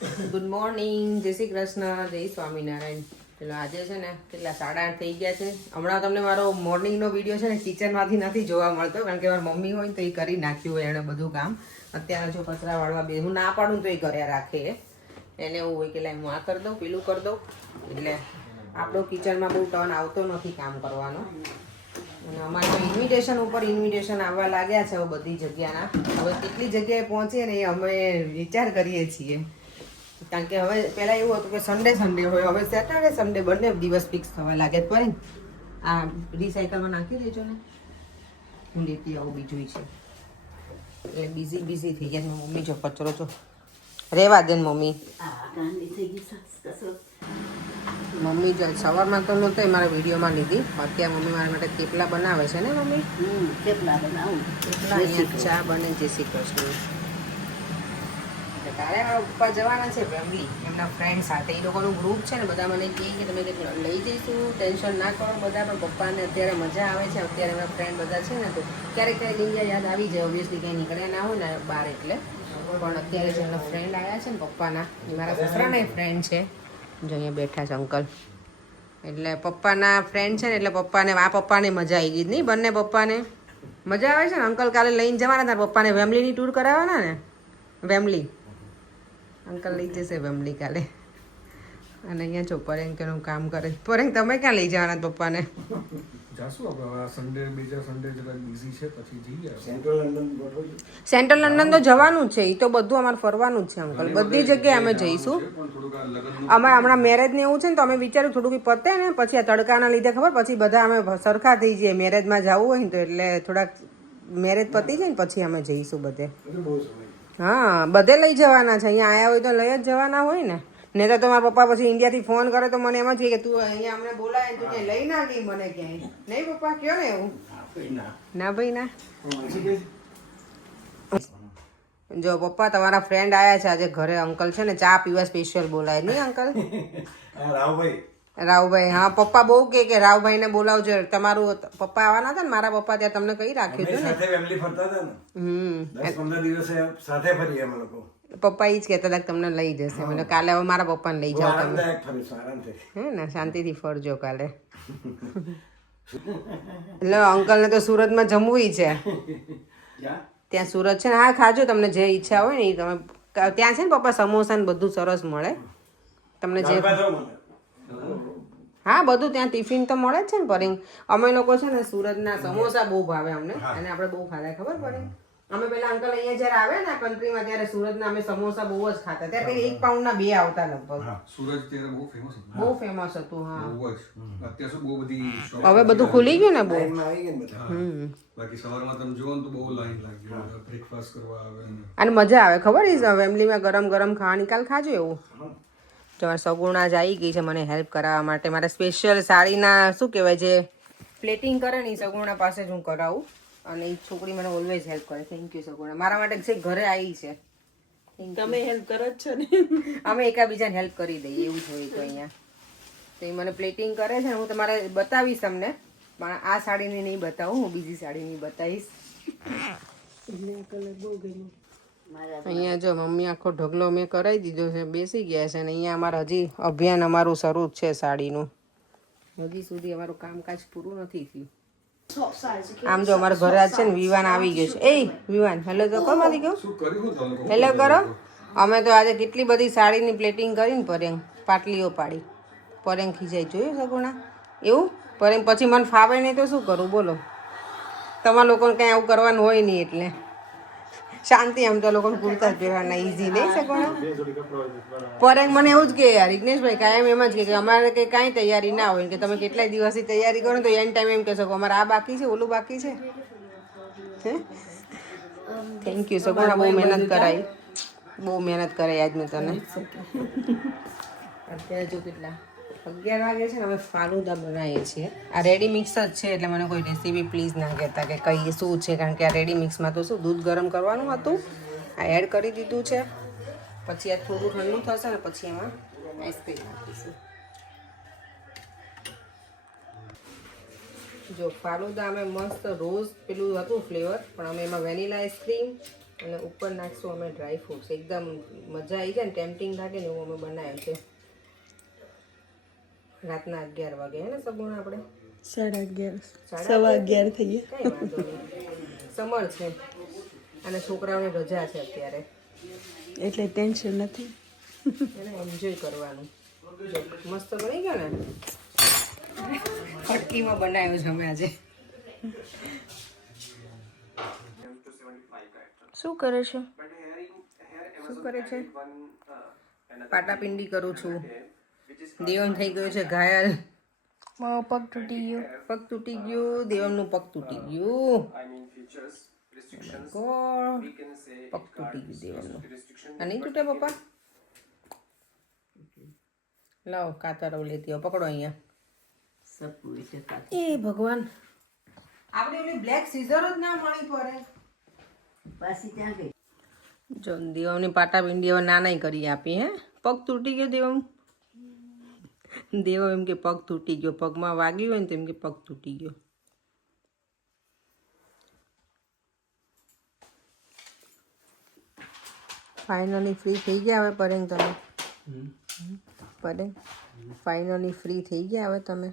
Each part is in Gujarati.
ગુડ મોર્નિંગ, જય શ્રી કૃષ્ણ, જય સ્વામિનારાયણ. પેલો આજે છે ને કેટલા 8:30 થઈ ગયા છે. હમણાં તમને મારો મોર્નિંગનો વિડીયો છે ને કિચનમાંથી નથી જોવા મળતો, કારણ કે મારી મમ્મી હોય તો એ કરી નાખ્યું હોય એણે બધું કામ. અત્યારે જો કચરા વાળવા બે હું ના પાડું તો એ કર્યા રાખે. એને એવું હોય કે હું આ કરી દઉં, પેલું કરી દઉં. એટલે આપણો કિચનમાં બહુ ટર્ન આવતો નથી કામ કરવાનો. અને અમારે તો ઇન્વિટેશન ઉપર ઇન્વિટેશન આવવા લાગ્યા છે હવે બધી જગ્યાના. હવે કેટલી જગ્યાએ પહોંચીએ ને એ અમે વિચાર કરીએ છીએ. કારણ કે હવે પહેલાં એવું હતું કે સન્ડે હોય, હવે સેટરડે સન્ડે બંને દિવસ ફિક્સ થવા લાગે. પર આ રિસાયકલમાં નાખી દેજો ને, હું લેતી આવું બીજું છે. એટલે બિઝી થઈ ગયા છે મમ્મી. જો કચરો જો રહેવા દે ને મમ્મી. મમ્મી જો સવારમાં તો નહોતો મારા વિડીયોમાં લીધી. અત્યારે મમ્મી મારા માટે થેપલા બનાવે છે ને મમ્મી. થેપલા બનાવું. થેપલા અહીંયા ચા બને. જય શ્રી કૃષ્ણ. કાલે મારા પપ્પા જવાના છે ફેમિલી, એમના ફ્રેન્ડ સાથે. એ લોકોનું ગ્રુપ છે ને, બધા મને કહે કે તમે લઈ જઈશું, ટેન્શન ના કરો બધા. પણ પપ્પાને અત્યારે મજા આવે છે. અત્યારે એમના ફ્રેન્ડ બધા છે ને, તો ક્યારેક ઇન્ડિયા યાદ આવી જાય. ઓબ્વિયસલી કંઈ નીકળ્યા ના હોય ને બહાર એટલે. પણ અત્યારે જે એમના ફ્રેન્ડ આવ્યા છે ને પપ્પાના, એ મારા સસરાના ફ્રેન્ડ છે. જો અહીંયા બેઠા છે અંકલ. એટલે પપ્પાના ફ્રેન્ડ છે ને, એટલે પપ્પાને મજા આવી ગઈ નહીં? બંને પપ્પાને મજા આવે છે ને. અંકલ કાલે લઈને જવાના હતા પપ્પાને, ફેમિલીની ટૂર કરાવવાના ને. ફેમિલી અંકલ લઈ જશે ફેમિલી કાલે. અને અહીંયા જો પરેંકનું કામ કરે. પરેંક તમે ક્યાં લઈ જવાના પપ્પાને? સેન્ટ્રલ લંડન તો જવાનું જ છે. એ તો બધું અમારે ફરવાનું જ છે અંકલ. બધી જગ્યાએ અમે જઈશું. અમારે હમણાં મેરેજ ને એવું છે ને, તો અમે વિચાર્યું થોડુંક પતે ને પછી આ તડકાના લીધે ખબર પછી બધા અમે સરખા થઈ જઈએ. મેરેજમાં જવું હોય ને તો એટલે થોડાક મેરેજ પતી જાય ને પછી અમે જઈશું બધે. હા, બધે લઈ જવાના છે. અહીંયા આવ્યા હોય તો લઈ જ જવાના હોય ને. નહીં તો મારા પપ્પા પછી ઇન્ડિયાથી ફોન કરે તો મને એમ જ કહે કે તું અહીંયા અમને બોલાય, તું ક્યાંય લઈ ના ગઈ મને ક્યાંય. નહીં પપ્પા, કયો ને એવું. ના ભાઈ ના. જો પપ્પા તમારા ફ્રેન્ડ આવ્યા છે આજે ઘરે. અંકલ છે ને ચા પીવા સ્પેશિયલ બોલાય નહીં અંકલ? રાવભાઈ. હા, પપ્પા બહુ કે રાવભાઈને બોલાવજો. તમારું પપ્પા આવવાના હતા ને, મારા પપ્પા ત્યાં તમને કહી રાખ્યું હતું ને. પપ્પા એ જ કહેતા હતા કે તમને લઈ જશે. મને કાલે હવે મારા પપ્પાને લઈ જાઓ તમે. હે ને, શાંતિથી ફરજો કાલે. એટલે અંકલને તો સુરતમાં જમવું છે. ત્યાં સુરત છે ને. હા, ખાજો તમને જે ઈચ્છા હોય ને એ તમે. ત્યાં છે ને પપ્પા સમોસા ને બધું સરસ મળે તમને જે. હા, બધું ત્યાં ટિફિન તો મળે જ છે ને પરેંગ. અમે લોકો છે ને સુરતના સમોસા બહુ ભાવે અમને, અને આપણે બહુ ખાધા ખબર પરેંગ. અમે પેલા અંકલ અહીંયા જયારે આવે ને કન્ટ્રીમાં, ત્યારે સુરતના અમે સમોસા બહુ જ ખાતા. ત્યારે 1 પાઉન્ડના 2 આવતા લગભગ. સુરત ત્યારે બહુ ફેમસ હતું. હા, અત્યારે શું બહુ બધી હવે બધું ખુલી ગયું ને બહુ. બાકી સવારમાં તમે જોવો ને તો બહુ લાઈન લાગી બ્રેકફાસ્ટ કરવા આવે. અને મજા આવે ખબર છે ફેમિલીમાં ગરમ ગરમ ખાવાની. કાલ ખાજો એવું. તમારે સગુણા જ આવી ગઈ છે મને હેલ્પ કરાવવા માટે. મારે સ્પેશિયલ સાડીના શું કહેવાય જે પ્લેટિંગ કરે ને એ સગુણા પાસે જ હું કરાવું. અને એ છોકરી મને ઓલવેઝ હેલ્પ કરે. Thank you Saguna. મારા માટે છે ઘરે આવી છે. તમે હેલ્પ કરો જ છો ને. અમે એકાબીજાને હેલ્પ કરી દઈએ એવું જોઈએ તો અહીંયા. તો એ મને પ્લેટિંગ કરે છે. હું તમારે બતાવીશ તમને, પણ આ સાડીની નહીં બતાવું, હું બીજી સાડીની બતાવીશ. અહીંયા જો મમ્મી આખો ઢગલો મેં કરાવી દીધો છે, બેસી ગયા છે. અને અહીંયા અમારે હજી અભિયાન અમારું શરૂ જ છે સાડીનું. હજી સુધી અમારું કામકાજ પૂરું નથી થયું. આમ જો અમારા ઘરે આજ છે ને વિવાન આવી ગયો છે. એ વિવાન હેલો તો કરો માંથી ગયો. હેલો કરો. અમે તો આજે કેટલી બધી સાડીની પ્લેટિંગ કરીને પરેંગ પાટલીઓ પાડી. પરેંગ ખીજાઈ જોયું સગુણા એવું. પરેંગ પછી મને ફાવે નહીં તો શું કરું બોલો. તમારા લોકોને કંઈ આવું કરવાનું હોય નહીં એટલે શાંતિ. આમ તો લોકોને કુર્તા જ પહેરવાના ઈઝી નહીં સગુણા. પરેંગ મને એવું જ કહે યાર વિઘ્નેશભાઈ કાયમ એમ જ કે અમારે કંઈ કાંઈ તૈયારી ના હોય, કે તમે કેટલાય દિવસથી તૈયારી કરો તો એન્ડ ટાઈમ એમ કહેશો કે અમારે આ બાકી છે, ઓલું બાકી છે. Thank you Saguna. બહુ મહેનત કરાવી, બહુ મહેનત કરાવી આજ મેં તને. અત્યારે જો કેટલા 11 વાગે છે ને. અમે ફાલુદા બનાવીએ છીએ. આ રેડી મિક્સ જ છે એટલે મને કોઈ રેસીપી પ્લીઝ ના કહેતા કે કઈ શું છે, કારણ કે આ રેડી મિક્સમાં તો શું દૂધ ગરમ કરવાનું હતું, આ એડ કરી દીધું છે. પછી આ થોડું ઠંડુ થશે ને પછી એમાં આઈસ્ક્રીમ નાખીશું. જો ફાલુદા અમે મસ્ત રોઝ પેલું હતું ફ્લેવર, પણ અમે એમાં વેનીલા આઈસ્ક્રીમ અને ઉપર નાખશું અમે ડ્રાય ફ્રૂટ્સ. એકદમ મજા આવી જાય ને, ટેમ્પટિંગ લાગે ને એવું અમે બનાવ્યું છે. રાતના 11 વાગે હે ને સગુણ આપણે 11:30 થઈ ગયા. કઈ વાંધો નહીં, સમર છે અને છોકરાઓની રજા છે અત્યારે, એટલે ટેન્શન નથી. એને એન્જોય કરવાનું. જો, મસ્ત બની ગયો ને. ફટકીમાં બનાવ્યું છે અમે આજે. શું કરે છે? શું કરે છે? પાટાપિંડી કરું છું. દેવન થઈ ગયો છે ઘાયલ. મારો પગ તૂટી ગયો. પગ તૂટી ગયું, દેવનનું પગ તૂટી ગયું. ગોળ. પગ તૂટી ગયું દેવનનું. આ નહીં તૂટે પપ્પા? લાવો કાતરો લેતી આવો, પકડો અહીંયા. એ ભગવાન, આપણે ઓલી બ્લેક સીઝર જ ના મળી પડે. પાછી ત્યાં ગઈ. જો દેવની પાટાપિંડી હવે નાના કરી આપી. હે પગ તૂટી ગયો દેવ. દેવો એમ કે પગ તૂટી ગયો, પગમાં વાગ્યું હોય ને તેમ કે પગ તૂટી ગયો. ફાઇનલી ફ્રી થઈ ગયા હવે પરેંગ તમે. પરેંગ ફાઇનલી ફ્રી થઈ ગયા હવે તમે.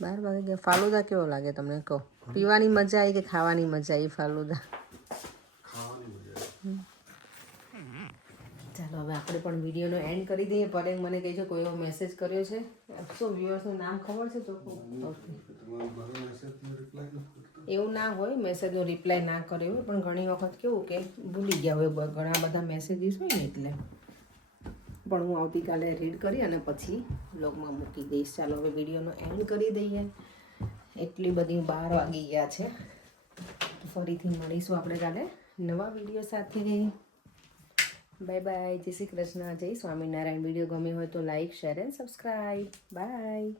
12 વાગી ગયા. ફાલુદા કેવો લાગે તમને કહો? પીવાની મજા આવી કે ખાવાની મજા આવી ફાલુદા? ચાલો હવે આપણે પણ વિડીયોનો એન્ડ કરી દઈએ. પરેંગ મને કહે છે કોઈ એવો મેસેજ કર્યો છે. શું વ્યુઅર્સનું નામ ખબર છે તો એવું ના હોય, મેસેજનો રિપ્લાય ના કર્યો હોય, પણ ઘણી વખત કેવું કે ભૂલી ગયા હોય, ઘણા બધા મેસેજીસ હોય ને એટલે. પણ હું આવતીકાલે રીડ કરી અને પછી બ્લોગમાં મૂકી દઈશ. ચાલો હવે વિડીયોનો એન્ડ કરી દઈએ. એટલી બધી 12 વાગી ગયા છે. ફરીથી મળીશું આપણે કાલે નવા વિડીયો સાથે. Bye bye. જય શ્રી કૃષ્ણ, જય સ્વામિનારાયણ. વિડીયો ગમ્યો હોય તો like, share and subscribe. By.